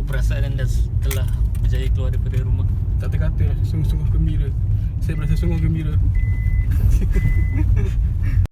apa perasaan anda setelah berjaya keluar daripada rumah? Tak terkata lah, sungguh-sungguh gembira Saya berasa sungguh gembira